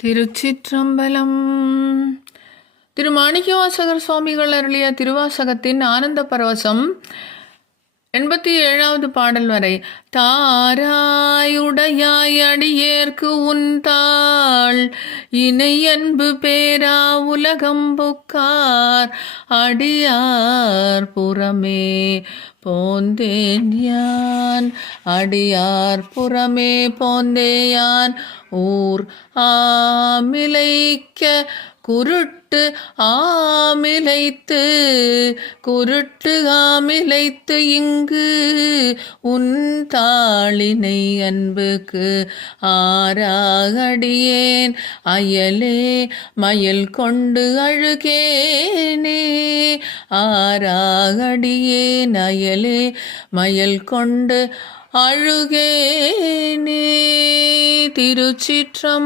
திருச்சிற்றம்பலம். திருமாணிக்கவாசகர் சுவாமிகள் அருளிய திருவாசகத்தின் ஆனந்த பரவசம் 87வது பாடல் வரை. தாராயுடையாய் அடியேற்கு உன்தாள் இணை அன்பு பேரா உலகம்புக்கார் அடியார் புறமே போந்தேன் யான். அடியார் புறமே போந்தேயான் ஊர் ஆமிலைக்க குருட்டு ஆமிலைத்து இங்கு உன் தாளினை அன்புக்கு ஆராகடியேன் அயலே மயல் கொண்டு அழுகேனே. ஆராகடியேன் அயலே மயல் கொண்டு அழுகேனே. திருச்சிற்றம்